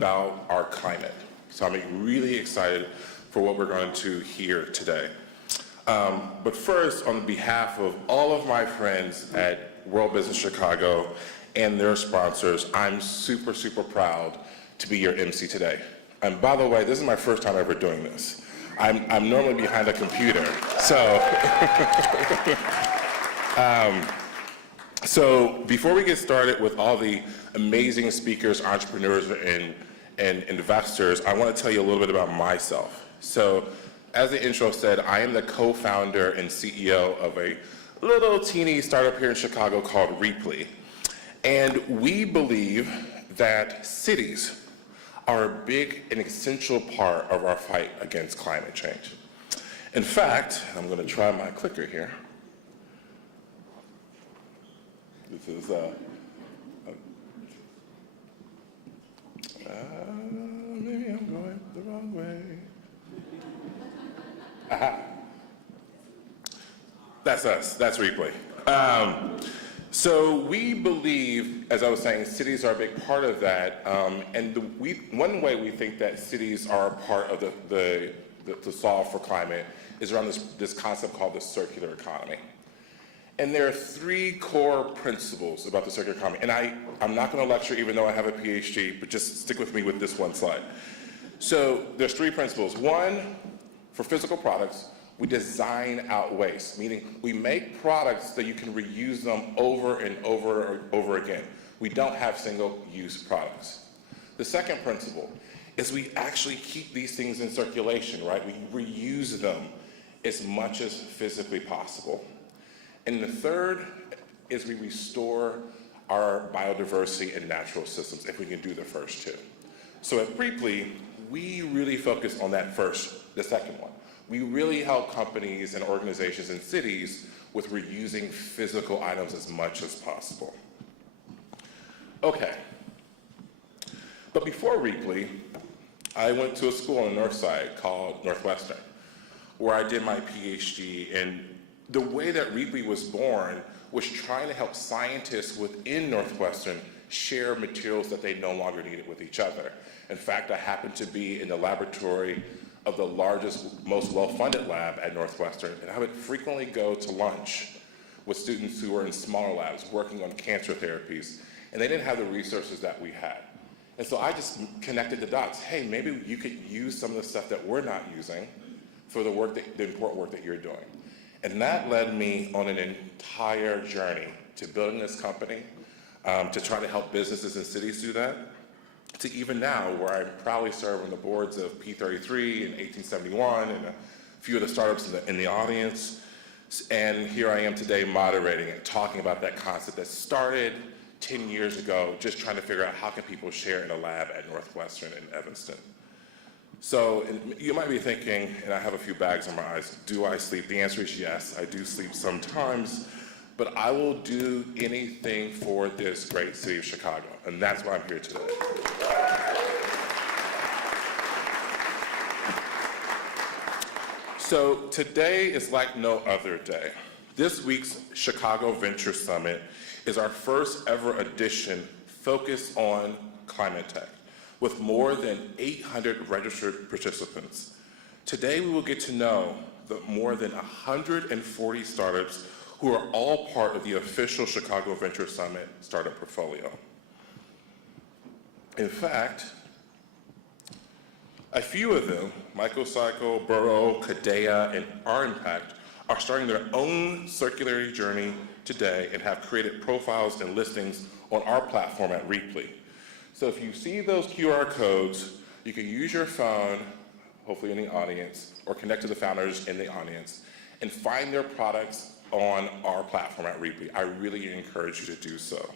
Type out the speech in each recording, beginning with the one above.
about our climate. So I'm really excited for what we're going to hear today. But first, on behalf of all of my friends at World Business Chicago and their sponsors, I'm super, super proud to be your MC today. And by the way, this is my first time ever doing this. I'm normally behind a computer, so. So before we get started with all the amazing speakers, entrepreneurs, and investors, I want to tell you a little bit about myself. So as the intro said, I am the co-founder and CEO of a little teeny startup here in Chicago called Reaply. And we believe that cities are a big and essential part of our fight against climate change. In fact, I'm going to try my clicker here. This is maybe I'm going the wrong way. Aha. That's us. That's Reaply. So we believe, as I was saying, cities are a big part of that. And one way we think that cities are a part of the solve for climate is around this concept called the circular economy. And there are three core principles about the circular economy. And I'm not going to lecture even though I have a PhD, but just stick with me with this one slide. So there's three principles. One, for physical products, we design out waste, meaning we make products that you can reuse them over and over again. We don't have single-use products. The second principle is we actually keep these things in circulation, right? We reuse them as much as physically possible. And the third is we restore our biodiversity and natural systems if we can do the first two. So at Reaply, we really focus on the second one. We really help companies and organizations and cities with reusing physical items as much as possible. Okay. But before Reaply, I went to a school on the north side called Northwestern, where I did my PhD. And the way that Reaply was born was trying to help scientists within Northwestern share materials that they no longer needed with each other. In fact, I happened to be in the laboratory of the largest, most well-funded lab at Northwestern, and I would frequently go to lunch with students who were in smaller labs working on cancer therapies, and they didn't have the resources that we had. And so I just connected the dots. Hey, maybe you could use some of the stuff that we're not using for the important work that you're doing. And that led me on an entire journey to building this company, to try to help businesses and cities do that, to even now where I proudly serve on the boards of P33 and 1871 and a few of the startups in the audience. And here I am today moderating and talking about that concept that started 10 years ago, just trying to figure out how can people share in a lab at Northwestern in Evanston. So you might be thinking, and I have a few bags on my eyes, do I sleep? The answer is yes, I do sleep sometimes, but I will do anything for this great city of Chicago, and that's why I'm here today. So today is like no other day. This week's Chicago Venture Summit is our first ever edition focused on climate tech, with more than 800 registered participants. Today we will get to know the more than 140 startups who are all part of the official Chicago Venture Summit startup portfolio. In fact, a few of them, Mycocycle, Burrow, Kadea, and R Impact, are starting their own circularity journey today and have created profiles and listings on our platform at Reaply. So if you see those QR codes, you can use your phone, hopefully in the audience, or connect to the founders in the audience, and find their products on our platform at Reaply. I really encourage you to do so.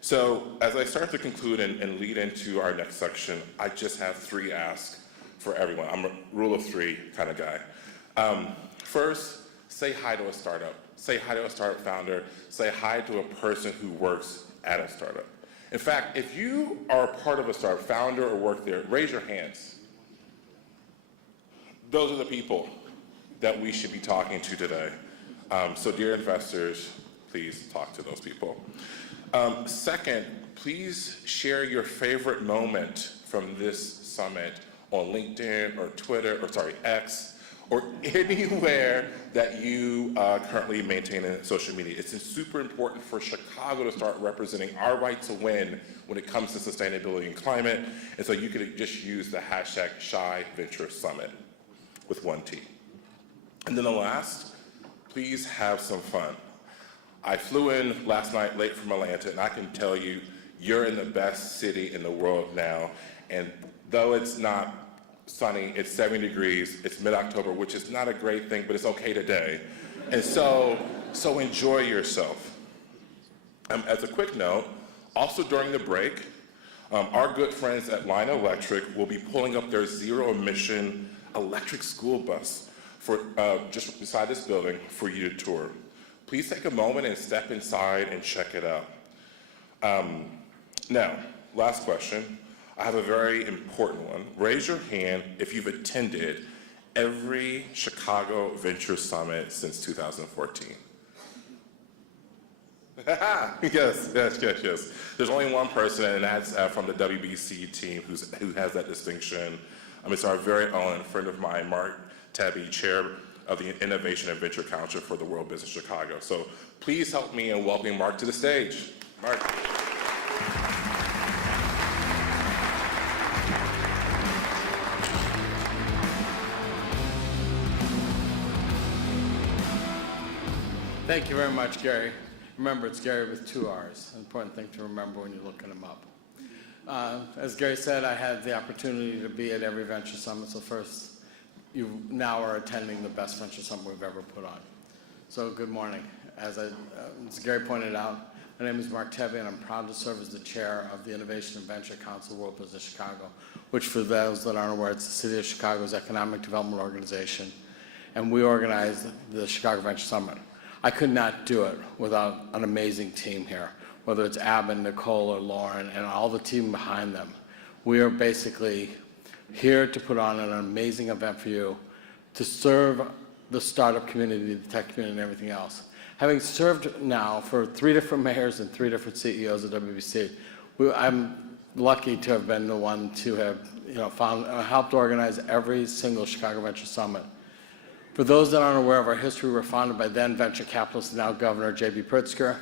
So as I start to conclude and lead into our next section, I just have three asks for everyone. I'm a rule of three kind of guy. First, say hi to a startup. Say hi to a startup founder. Say hi to a person who works at a startup. In fact, if you are a part of a startup, founder or work there, raise your hands. Those are the people that we should be talking to today. So dear investors, please talk to those people. Second, please share your favorite moment from this summit on LinkedIn or Twitter, or sorry, X, or anywhere that you currently maintain in social media. It's super important for Chicago to start representing our right to win when it comes to sustainability and climate, and so you could just use the hashtag #ShyVentureSummit with one T. And then the last, please have some fun. I flew in last night late from Atlanta, and I can tell you, you're in the best city in the world now, and though it's not sunny, it's 70 degrees, it's mid-October, which is not a great thing, but it's okay today. And so enjoy yourself. As a quick note, also during the break, our good friends at Line Electric will be pulling up their zero-emission electric school bus for just beside this building for you to tour. Please take a moment and step inside and check it out. Now, last question. I have a very important one. Raise your hand if you've attended every Chicago Venture Summit since 2014. Yes. There's only one person, and that's from the WBC team who has that distinction. It's our very own friend of mine, Mark Tebbe, chair of the Innovation and Venture Council for the World Business Chicago. So please help me in welcoming Mark to the stage. Mark. Thank you very much, Gary. Remember, it's Gary with 2 R's. An important thing to remember when you're looking him up. As Gary said, I had the opportunity to be at every Venture Summit. So first, you now are attending the best Venture Summit we've ever put on. So good morning. As Gary pointed out, my name is Mark Tebbe, and I'm proud to serve as the chair of the Innovation and Venture Council World Business Chicago, which for those that aren't aware, it's the City of Chicago's economic development organization. And we organize the Chicago Venture Summit. I could not do it without an amazing team here, whether it's Abin, Nicole, or Lauren, and all the team behind them. We are basically here to put on an amazing event for you to serve the startup community, the tech community, and everything else. Having served now for 3 different mayors and 3 different CEOs at WBC, I'm lucky to have been the one to have helped organize every single Chicago Venture Summit. For those that aren't aware of our history, we were founded by then venture capitalist, now Governor J.B. Pritzker,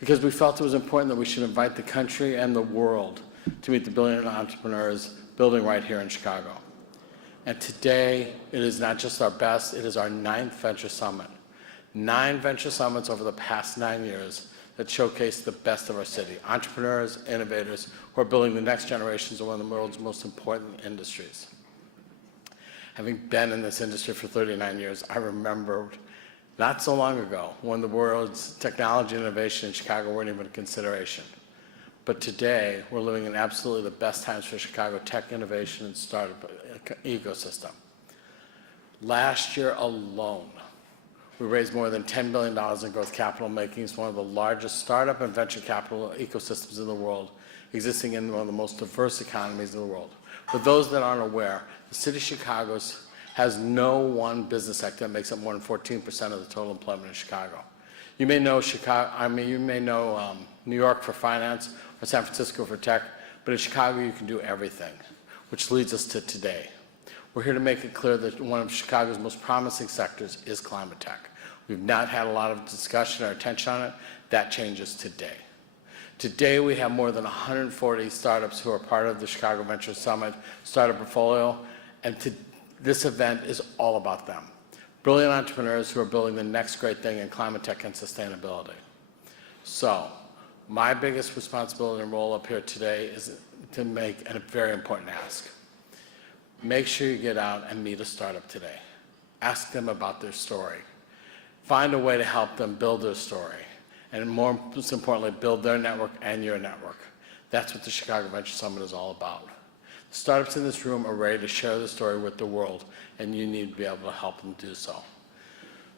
because we felt it was important that we should invite the country and the world to meet the billion entrepreneurs building right here in Chicago. And today, it is not just our best, it is our 9th Venture Summit. 9 Venture Summits over the past 9 years that showcase the best of our city, entrepreneurs, innovators, who are building the next generations of one of the world's most important industries. Having been in this industry for 39 years, I remember not so long ago when the world's technology and innovation in Chicago weren't even a consideration. But today, we're living in absolutely the best times for Chicago tech innovation and startup ecosystem. Last year alone, we raised more than $10 billion in growth capital, making us one of the largest startup and venture capital ecosystems in the world, existing in one of the most diverse economies in the world. For those that aren't aware, the city of Chicago has no one business sector that makes up more than 14% of the total employment in Chicago. You may know New York for finance or San Francisco for tech, but in Chicago you can do everything, which leads us to today. We're here to make it clear that one of Chicago's most promising sectors is climate tech. We've not had a lot of discussion or attention on it. That changes today. Today, we have more than 140 startups who are part of the Chicago Venture Summit startup portfolio, and this event is all about them. Brilliant entrepreneurs who are building the next great thing in climate tech and sustainability. So, my biggest responsibility and role up here today is to make a very important ask. Make sure you get out and meet a startup today. Ask them about their story. Find a way to help them build their story. And most importantly, build their network and your network. That's what the Chicago Venture Summit is all about. Startups in this room are ready to share the story with the world, and you need to be able to help them do so.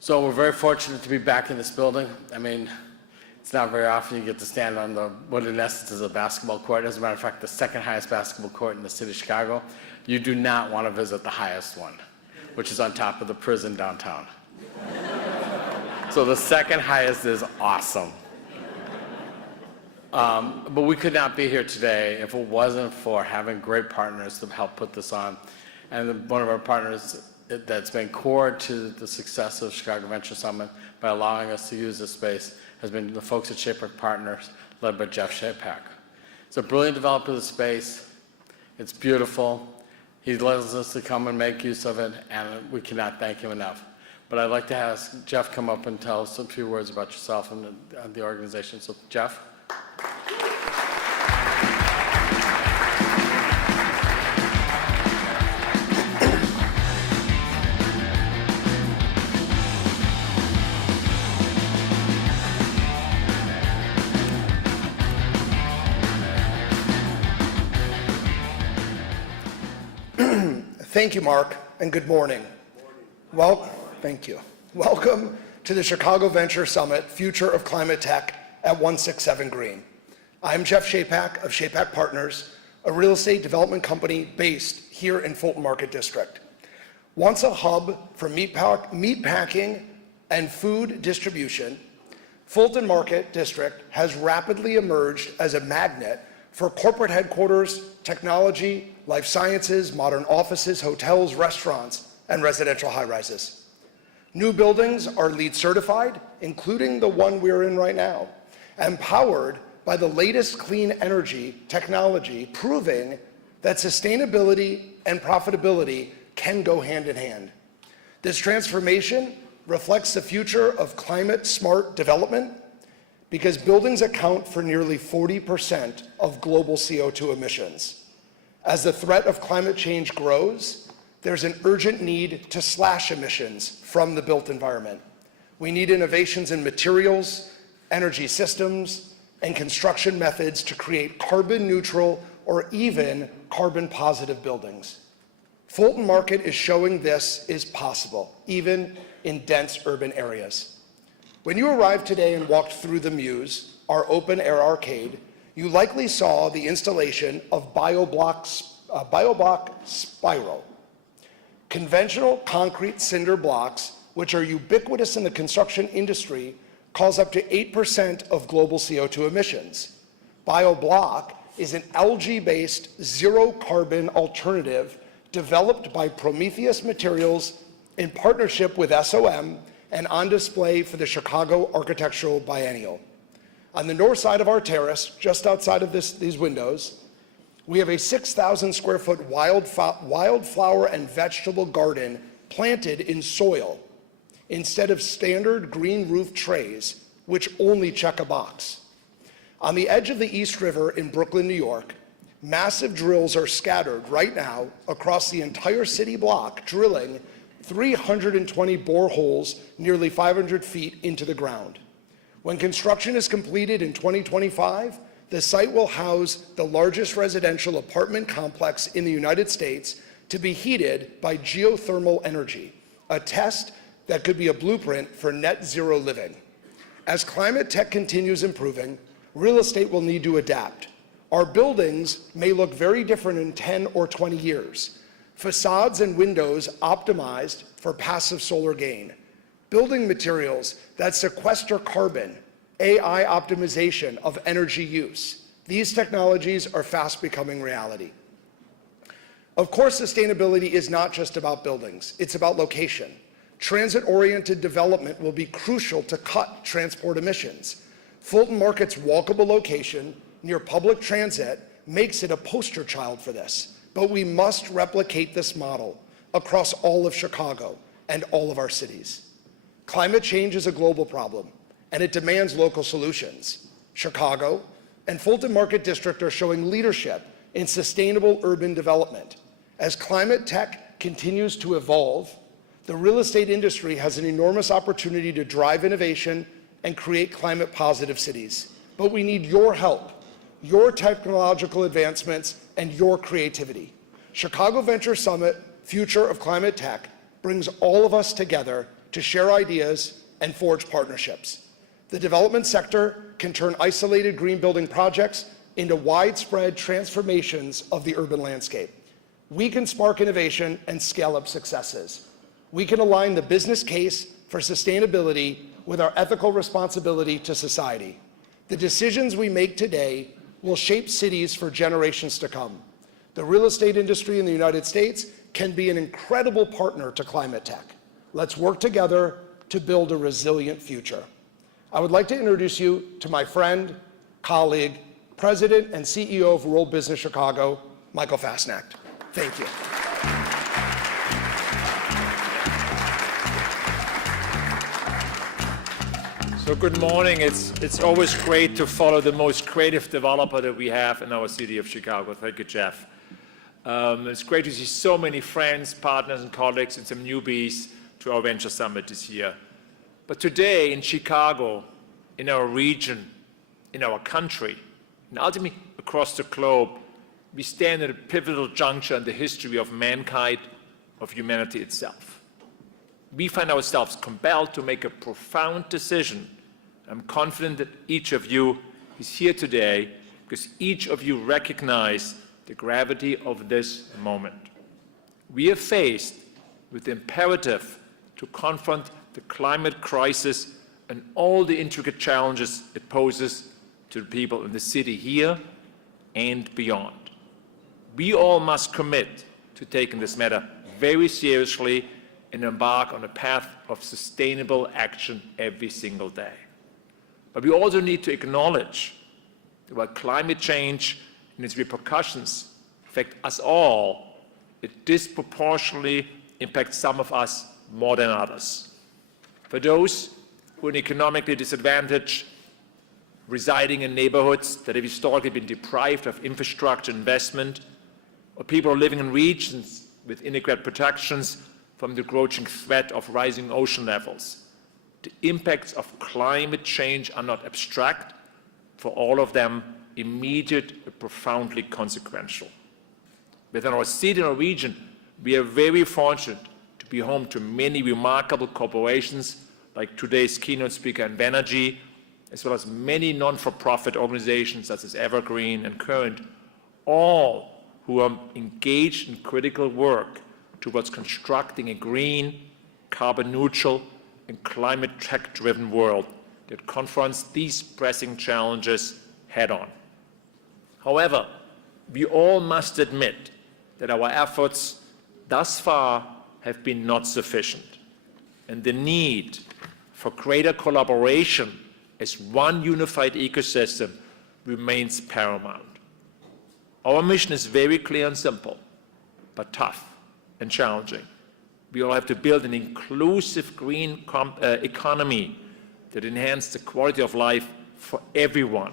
So we're very fortunate to be back in this building. It's not very often you get to stand on what in essence is a basketball court. As a matter of fact, the 2nd highest basketball court in the city of Chicago. You do not want to visit the highest one, which is on top of the prison downtown. So the 2nd highest is awesome. But we could not be here today if it wasn't for having great partners to help put this on. And one of our partners that's been core to the success of Chicago Venture Summit by allowing us to use this space has been the folks at Shapack Partners, led by Jeff Shapack. He's a brilliant developer of the space. It's beautiful. He allows us to come and make use of it, and we cannot thank him enough. But I'd like to ask Jeff come up and tell us a few words about yourself and the organization. So, Jeff. Thank you, Mark, and good morning. Well, thank you. Welcome to the Chicago Venture Summit, Future of Climate Tech at 167 Green. I'm Jeff Shapack of Shapack Partners, a real estate development company based here in Fulton Market District. Once a hub for meat packing and food distribution, Fulton Market District has rapidly emerged as a magnet for corporate headquarters, technology, life sciences, modern offices, hotels, restaurants, and residential high-rises. New buildings are LEED certified, including the one we're in right now, and powered by the latest clean energy technology, proving that sustainability and profitability can go hand in hand. This transformation reflects the future of climate-smart development because buildings account for nearly 40% of global CO2 emissions. As the threat of climate change grows, there's an urgent need to slash emissions from the built environment. We need innovations in materials, energy systems, and construction methods to create carbon neutral or even carbon positive buildings. Fulton Market is showing this is possible, even in dense urban areas. When you arrived today and walked through the Muse, our open-air arcade, you likely saw the installation of BioBlock Spiral. Conventional concrete cinder blocks, which are ubiquitous in the construction industry, cause up to 8% of global CO2 emissions. BioBlock is an algae-based zero-carbon alternative developed by Prometheus Materials in partnership with SOM and on display for the Chicago Architectural Biennial. On the north side of our terrace, just outside of these windows, we have a 6,000 square foot wildflower and vegetable garden planted in soil instead of standard green roof trays, which only check a box. On the edge of the East River in Brooklyn, New York, massive drills are scattered right now across the entire city block, drilling 320 boreholes nearly 500 feet into the ground. When construction is completed in 2025, the site will house the largest residential apartment complex in the United States to be heated by geothermal energy, a test that could be a blueprint for net zero living. As climate tech continues improving, real estate will need to adapt. Our buildings may look very different in 10 or 20 years. Facades and windows optimized for passive solar gain. Building materials that sequester carbon, AI optimization of energy use. These technologies are fast becoming reality. Of course, sustainability is not just about buildings, it's about location. Transit-oriented development will be crucial to cut transport emissions. Fulton Market's walkable location near public transit makes it a poster child for this, but we must replicate this model across all of Chicago and all of our cities. Climate change is a global problem, and it demands local solutions. Chicago and Fulton Market District are showing leadership in sustainable urban development. As climate tech continues to evolve, the real estate industry has an enormous opportunity to drive innovation and create climate positive cities. But we need your help, your technological advancements, and your creativity. Chicago Venture Summit, Future of Climate Tech, brings all of us together to share ideas and forge partnerships. The development sector can turn isolated green building projects into widespread transformations of the urban landscape. We can spark innovation and scale up successes. We can align the business case for sustainability with our ethical responsibility to society. The decisions we make today will shape cities for generations to come. The real estate industry in the United States can be an incredible partner to climate tech. Let's work together to build a resilient future. I would like to introduce you to my friend, colleague, President and CEO of World Business Chicago, Michael Fastnacht. Thank you. So good morning. It's always great to follow the most creative developer that we have in our city of Chicago. Thank you, Jeff. It's great to see so many friends, partners, and colleagues and some newbies to our Venture Summit this year. But today in Chicago, in our region, in our country, and ultimately across the globe, we stand at a pivotal juncture in the history of mankind, of humanity itself. We find ourselves compelled to make a profound decision. I'm confident that each of you is here today because each of you recognize the gravity of this moment. We are faced with the imperative to confront the climate crisis and all the intricate challenges it poses to the people in the city here and beyond. We all must commit to taking this matter very seriously and embark on a path of sustainable action every single day. But we also need to acknowledge that while climate change and its repercussions affect us all, it disproportionately impacts some of us more than others. For those who are economically disadvantaged, residing in neighborhoods that have historically been deprived of infrastructure investment, or people living in regions with inadequate protections from the growing threat of rising ocean levels, the impacts of climate change are not abstract. For all of them, immediate and profoundly consequential. Within our city and our region, we are very fortunate to be home to many remarkable corporations like today's keynote speaker Invenergy, as well as many non-for-profit organizations such as Evergreen and Current, all who are engaged in critical work towards constructing a green, carbon-neutral, and climate tech-driven world that confronts these pressing challenges head-on. However, we all must admit that our efforts thus far have been not sufficient, and the need for greater collaboration as one unified ecosystem remains paramount. Our mission is very clear and simple, but tough and challenging. We all have to build an inclusive green economy that enhances the quality of life for everyone,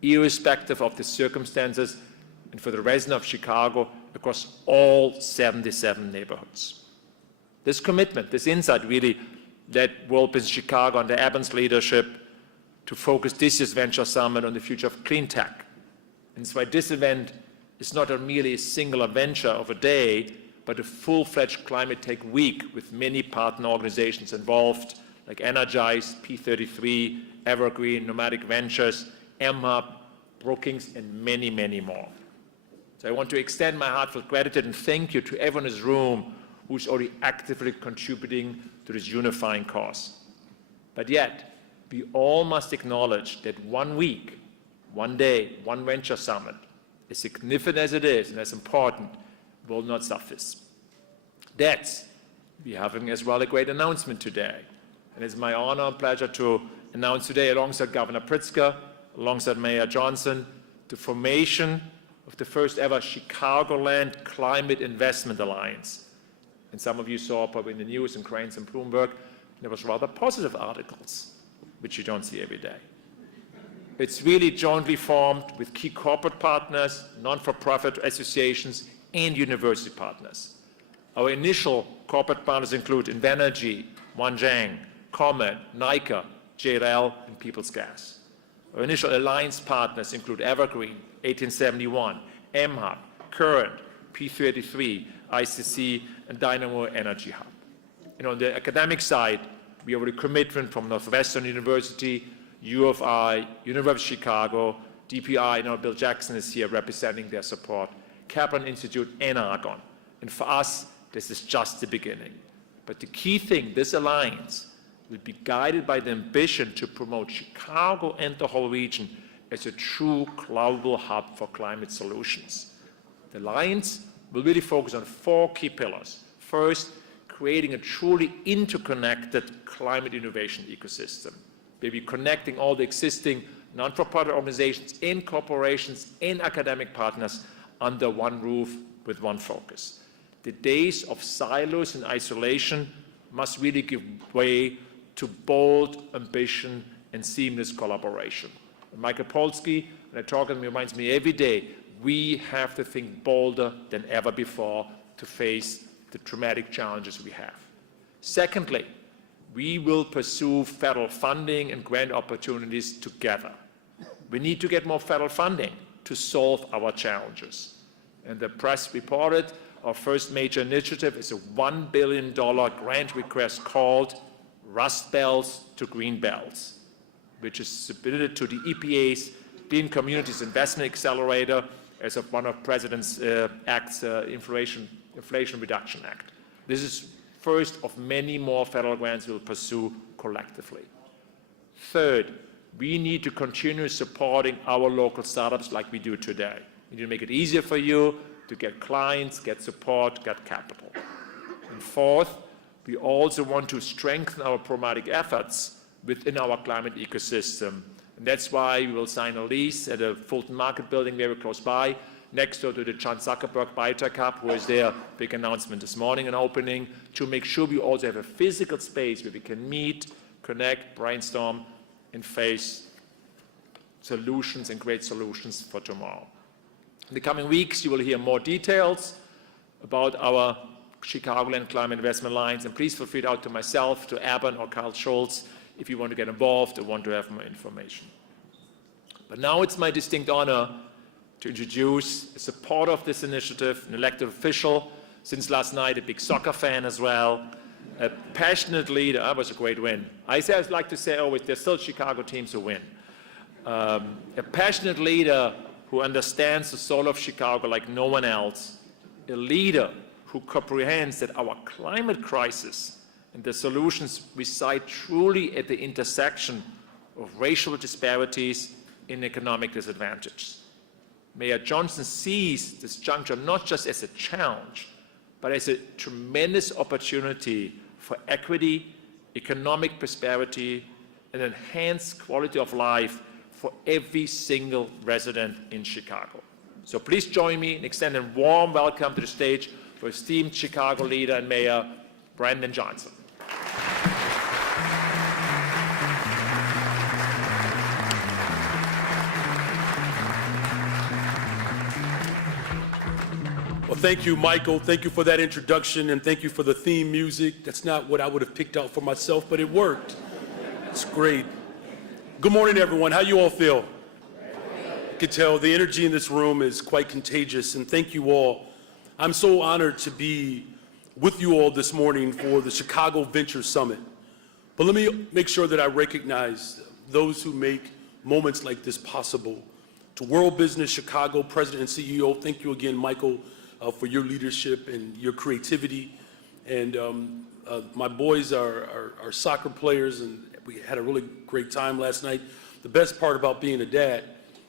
irrespective of the circumstances, and for the residents of Chicago across all 77 neighborhoods. This commitment, this insight really led World Business Chicago under Evan's leadership to focus this year's Venture Summit on the future of clean tech. And that's why this event is not merely a singular venture of a day, but a full-fledged climate tech week with many partner organizations involved, like Energize, P33, Evergreen, Nomadic Ventures, mHub, Brookings, and many, many more. So I want to extend my heartfelt gratitude and thank you to everyone in this room who's already actively contributing to this unifying cause. But yet, we all must acknowledge that 1 week, 1 day, 1 Venture Summit, as significant as it is and as important, will not suffice. That's, we're having as well a great announcement today. And it's my honor and pleasure to announce today, alongside Governor Pritzker, alongside Mayor Johnson, the formation of the first ever Chicagoland Climate Investment Alliance. And some of you saw probably in the news in Cranes and Bloomberg, there was rather positive articles, which you don't see every day. It's really jointly formed with key corporate partners, non-for-profit associations, and university partners. Our initial corporate partners include Invenergy, Wanjiang, Comet, Nika, JLL, and People's Gas. Our initial alliance partners include Evergreen, 1871, mHub, Current, P33, ICC, and Dynamo Energy Hub. And on the academic side, we have a commitment from Northwestern University, U of I, University of Chicago, DPI, and now Bill Jackson is here representing their support, Kaplan Institute, and Argonne. And for us, this is just the beginning. But the key thing, this alliance, will be guided by the ambition to promote Chicago and the whole region as a true global hub for climate solutions. The Alliance will really focus on 4 key pillars. First, creating a truly interconnected climate innovation ecosystem. Maybe connecting all the existing non-for-profit organizations and corporations and academic partners under one roof with one focus. The days of silos and isolation must really give way to bold ambition and seamless collaboration. And Michael Polsky, when I talk to him, reminds me every day, we have to think bolder than ever before to face the dramatic challenges we have. Secondly, we will pursue federal funding and grant opportunities together. We need to get more federal funding to solve our challenges. And the press reported our first major initiative is a $1 billion grant request called Rust Belts to Green Belts, which is submitted to the EPA's Clean Communities Investment Accelerator as of one of President's acts, Inflation Reduction Act. This is first of many more federal grants we'll pursue collectively. Third, we need to continue supporting our local startups like we do today. We need to make it easier for you to get clients, get support, get capital. And fourth, we also want to strengthen our programmatic efforts within our climate ecosystem. And that's why we will sign a lease at a Fulton Market building very close by, next door to the John Zuckerberg Biotech Hub, who is their big announcement this morning, an opening, to make sure we also have a physical space where we can meet, connect, brainstorm, and face solutions and great solutions for tomorrow. In the coming weeks, you will hear more details about our Chicagoland Climate Investment Alliance, and please feel free to reach out to myself, to Erben or Karl Schulz if you want to get involved or want to have more information. But now it's my distinct honor to introduce a supporter of this initiative, an elected official, since last night a big soccer fan as well, a passionate leader. That was a great win. I like to say always, there's still Chicago teams who win. A passionate leader who understands the soul of Chicago like no one else, a leader who comprehends that our climate crisis and the solutions reside truly at the intersection of racial disparities and economic disadvantage. Mayor Johnson sees this juncture not just as a challenge, but as a tremendous opportunity for equity, economic prosperity, and enhanced quality of life for every single resident in Chicago. So please join me in extending a warm welcome to the stage for esteemed Chicago leader and Mayor Brandon Johnson. Well, thank you, Michael. Thank you for that introduction, and thank you for the theme music. That's not what I would have picked out for myself, but it worked. It's great. Good morning, everyone. How you all feel? I can tell the energy in this room is quite contagious, and thank you all. I'm so honored to be with you all this morning for the Chicago Venture Summit. But let me make sure that I recognize those who make moments like this possible. To World Business Chicago President and CEO, thank you again, Michael, for your leadership and your creativity. And my boys are soccer players, and we had a really great time last night. The best part about being a dad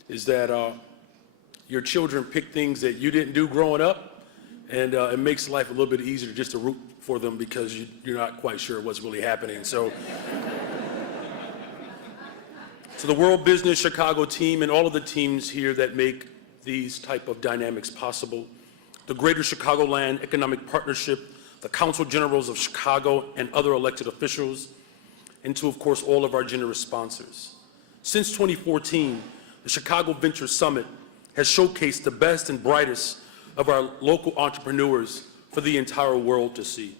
is that your children pick things that you didn't do growing up, and it makes life a little bit easier just to root for them because you're not quite sure what's really happening. So, to the World Business Chicago team and all of the teams here that make these type of dynamics possible, the Greater Chicagoland Economic Partnership, the Council Generals of Chicago and other elected officials, and to, of course, all of our generous sponsors. Since 2014, the Chicago Venture Summit has showcased the best and brightest of our local entrepreneurs for the entire world to see.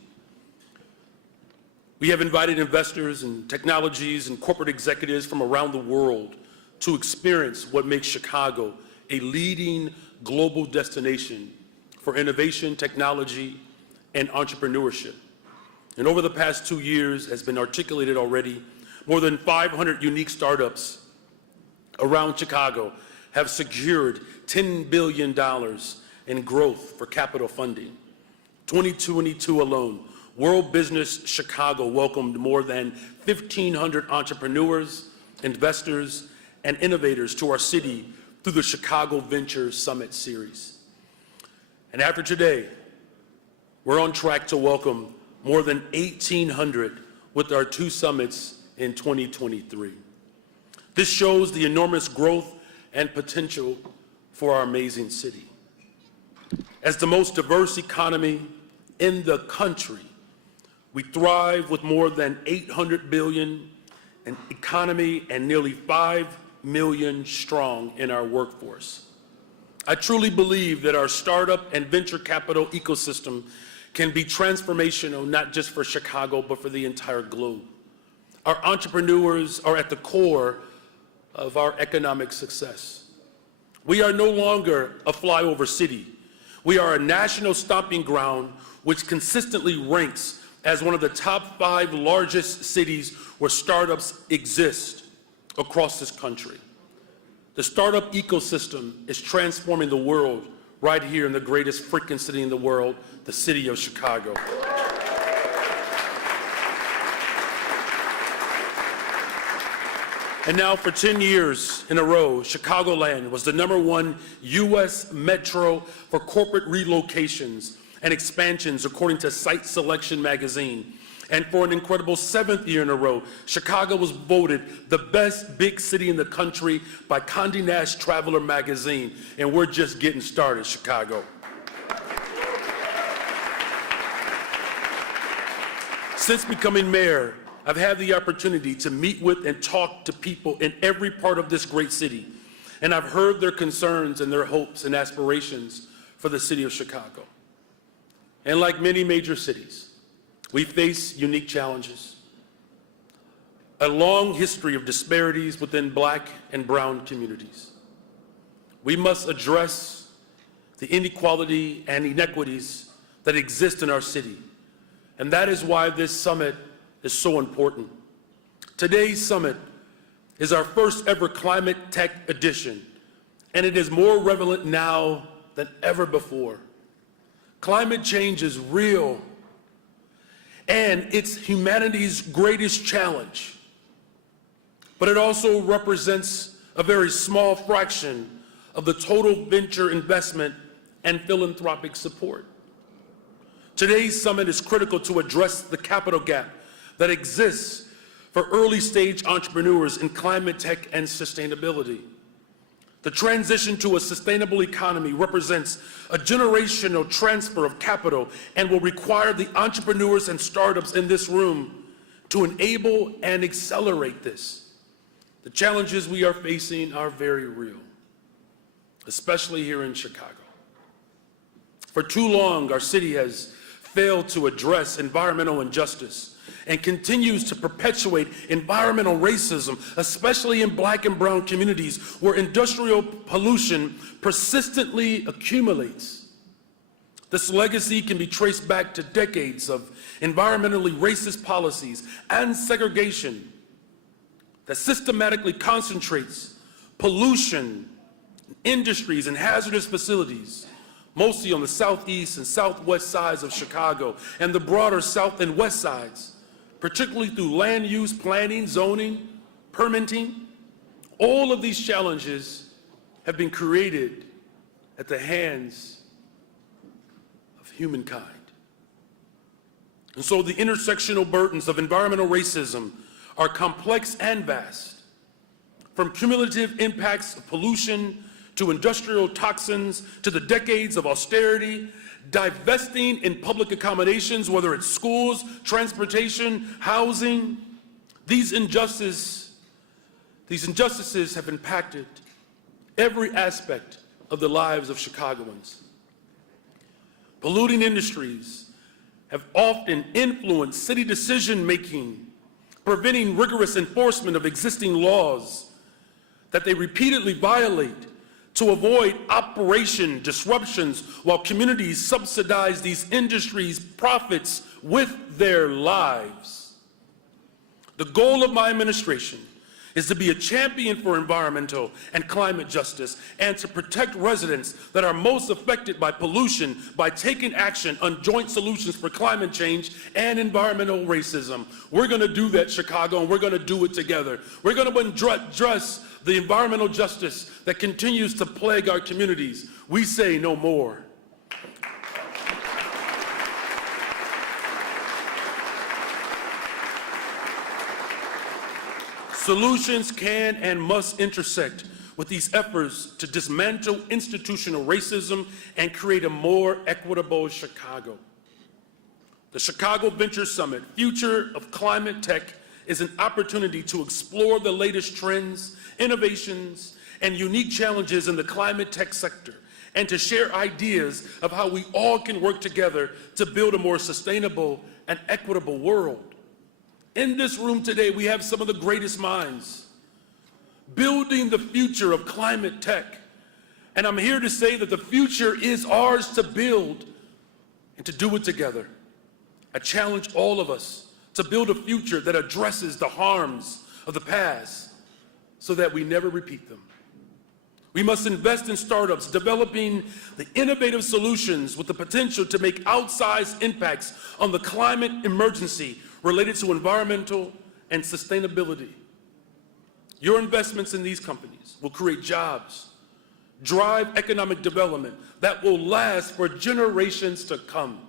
We have invited investors and technologies and corporate executives from around the world to experience what makes Chicago a leading global destination for innovation, technology, and entrepreneurship. And over the past 2 years, has been articulated already, more than 500 unique startups around Chicago have secured $10 billion in growth for capital funding. 2022 alone, World Business Chicago welcomed more than 1,500 entrepreneurs, investors, and innovators to our city through the Chicago Venture Summit Series. And after today, we're on track to welcome more than 1,800 with our 2 summits in 2023. This shows the enormous growth and potential for our amazing city. As the most diverse economy in the country, we thrive with more than $800 billion in economy and nearly 5 million strong in our workforce. I truly believe that our startup and venture capital ecosystem can be transformational, not just for Chicago, but for the entire globe. Our entrepreneurs are at the core of our economic success. We are no longer a flyover city. We are a national stomping ground which consistently ranks as one of the top 5 largest cities where startups exist across this country. The startup ecosystem is transforming the world right here in the greatest freaking city in the world, the city of Chicago. And now for 10 years in a row, Chicagoland was the #1 U.S. metro for corporate relocations and expansions according to Site Selection magazine. And for an incredible 7th year in a row, Chicago was voted the best big city in the country by Condé Nast Traveler magazine. And we're just getting started, Chicago. Since becoming mayor, I've had the opportunity to meet with and talk to people in every part of this great city. And I've heard their concerns and their hopes and aspirations for the city of Chicago. And like many major cities, we face unique challenges, a long history of disparities within Black and brown communities. We must address the inequality and inequities that exist in our city. And that is why this summit is so important. Today's summit is our first ever climate tech edition, and it is more relevant now than ever before. Climate change is real, and it's humanity's greatest challenge. But it also represents a very small fraction of the total venture investment and philanthropic support. Today's summit is critical to address the capital gap that exists for early stage entrepreneurs in climate tech and sustainability. The transition to a sustainable economy represents a generational transfer of capital and will require the entrepreneurs and startups in this room to enable and accelerate this. The challenges we are facing are very real, especially here in Chicago. For too long, our city has failed to address environmental injustice and continues to perpetuate environmental racism, especially in Black and brown communities where industrial pollution persistently accumulates. This legacy can be traced back to decades of environmentally racist policies and segregation that systematically concentrates pollution, industries, and hazardous facilities, mostly on the southeast and southwest sides of Chicago and the broader south and west sides, particularly through land use, planning, zoning, permitting. All of these challenges have been created at the hands of humankind. And so the intersectional burdens of environmental racism are complex and vast, from cumulative impacts of pollution to industrial toxins to the decades of austerity, divesting in public accommodations, whether it's schools, transportation, housing. These injustices have impacted every aspect of the lives of Chicagoans. Polluting industries have often influenced city decision-making, preventing rigorous enforcement of existing laws that they repeatedly violate to avoid operation disruptions while communities subsidize these industries' profits with their lives. The goal of my administration is to be a champion for environmental and climate justice and to protect residents that are most affected by pollution by taking action on joint solutions for climate change and environmental racism. We're going to do that, Chicago, and we're going to do it together. We're going to address the environmental justice that continues to plague our communities. We say no more. Solutions can and must intersect with these efforts to dismantle institutional racism and create a more equitable Chicago. The Chicago Venture Summit, Future of Climate Tech, is an opportunity to explore the latest trends, innovations, and unique challenges in the climate tech sector, and to share ideas of how we all can work together to build a more sustainable and equitable world. In this room today, we have some of the greatest minds building the future of climate tech. And I'm here to say that the future is ours to build and to do it together. I challenge all of us to build a future that addresses the harms of the past so that we never repeat them. We must invest in startups developing the innovative solutions with the potential to make outsized impacts on the climate emergency related to environmental and sustainability. Your investments in these companies will create jobs, drive economic development that will last for generations to come.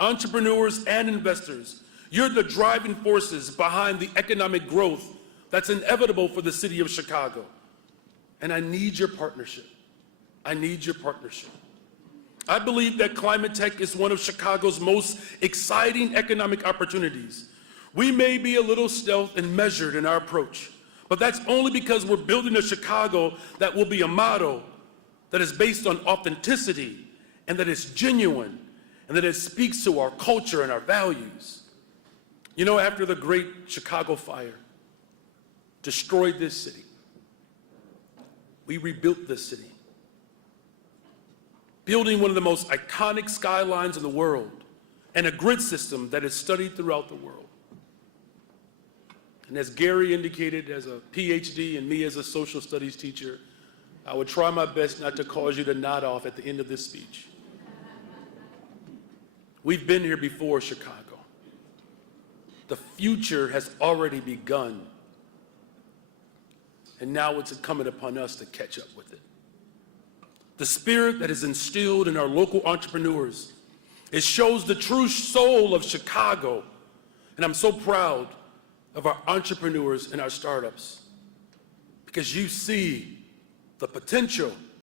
Entrepreneurs and investors, you're the driving forces behind the economic growth that's inevitable for the city of Chicago. And I need your partnership. I need your partnership. I believe that climate tech is one of Chicago's most exciting economic opportunities. We may be a little stealth and measured in our approach, but that's only because we're building a Chicago that will be a model that is based on authenticity and that is genuine and that it speaks to our culture and our values. You know, after the great Chicago fire destroyed this city, we rebuilt this city, building one of the most iconic skylines in the world and a grid system that is studied throughout the world. And as Gary indicated, as a PhD and me as a social studies teacher, I would try my best not to cause you to nod off at the end of this speech. We've been here before, Chicago. The future has already begun. And now it's incumbent upon us to catch up with it. The spirit that is instilled in our local entrepreneurs, it shows the true soul of Chicago. And I'm so proud of our entrepreneurs and our startups because you see the potential